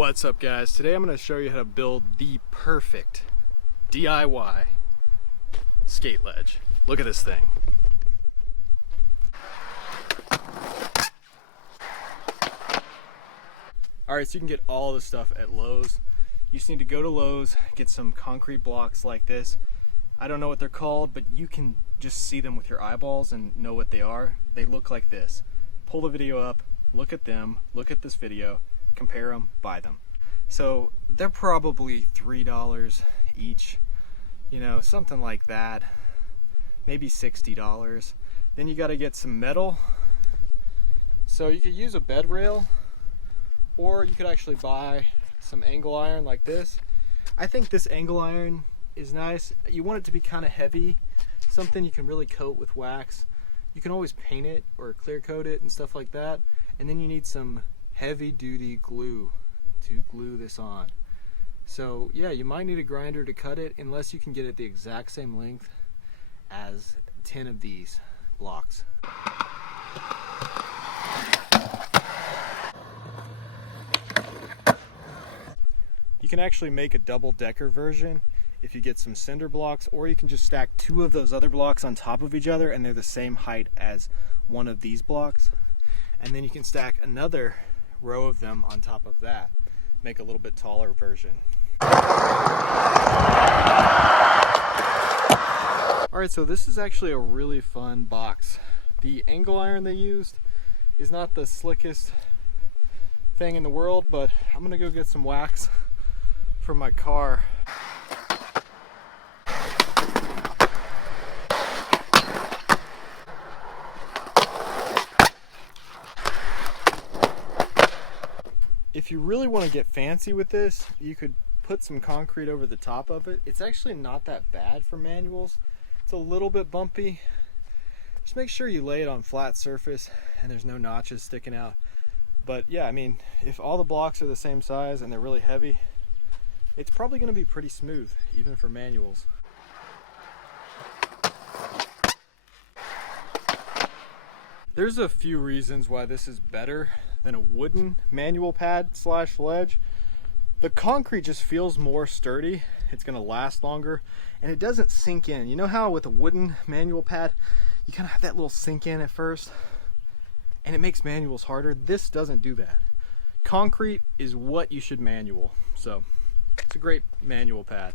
What's up, guys? Today I'm going to show you how to build the perfect DIY skate ledge. Look at this thing. Alright, so you can get all this stuff at Lowe's. You just need to go to Lowe's, get some concrete blocks like this. I don't know what they're called, but you can just see them with your eyeballs and know what they are. They look like this. Pull the video up, look at them, look at this video, compare them, buy them. So they're probably $3 each, you know, something like that, maybe $60. Then you got to get some metal. So you could use a bed rail, or you could actually buy some angle iron like this. I think this angle iron is nice. You want it to be kind of heavy, something you can really coat with wax. You can always paint it or clear coat it and stuff like that. And then you need some heavy duty glue to glue this on. So yeah, you might need a grinder to cut it, unless you can get it the exact same length as 10 of these blocks. You can actually make a double-decker version if you get some cinder blocks, or you can just stack 2 of those other blocks on top of each other and they're the same height as one of these blocks. And then you can stack another row of them on top of that. Make a little bit taller version. Alright, so this is actually a really fun box. The angle iron they used is not the slickest thing in the world, but I'm gonna go get some wax from my car. If you really want to get fancy with this, you could put some concrete over the top of it. It's actually not that bad for manuals. It's a little bit bumpy. Just make sure you lay it on flat surface and there's no notches sticking out. But yeah, I mean, if all the blocks are the same size and they're really heavy, it's probably going to be pretty smooth, even for manuals. There's a few reasons why this is better than a wooden manual pad slash ledge. The concrete just feels more sturdy. It's going to last longer and it doesn't sink in. You know how with a wooden manual pad you kind of have that little sink in at first and it makes manuals harder? This doesn't do that. Concrete is what you should manual, so it's a great manual pad.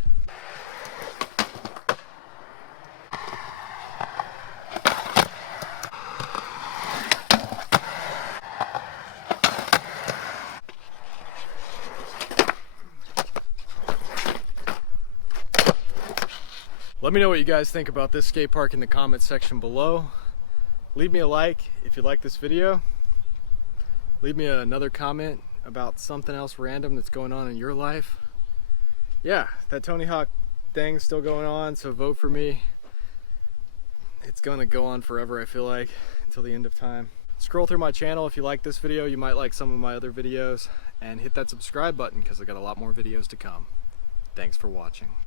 Let me know what you guys think about this skate park in the comments section below. Leave me a like if you like this video. Leave me another comment about something else random that's going on in your life. Yeah, that Tony Hawk thing's still going on, so vote for me. It's gonna go on forever, I feel like, until the end of time. Scroll through my channel if you like this video. You might like some of my other videos, and hit that subscribe button because I got a lot more videos to come. Thanks for watching.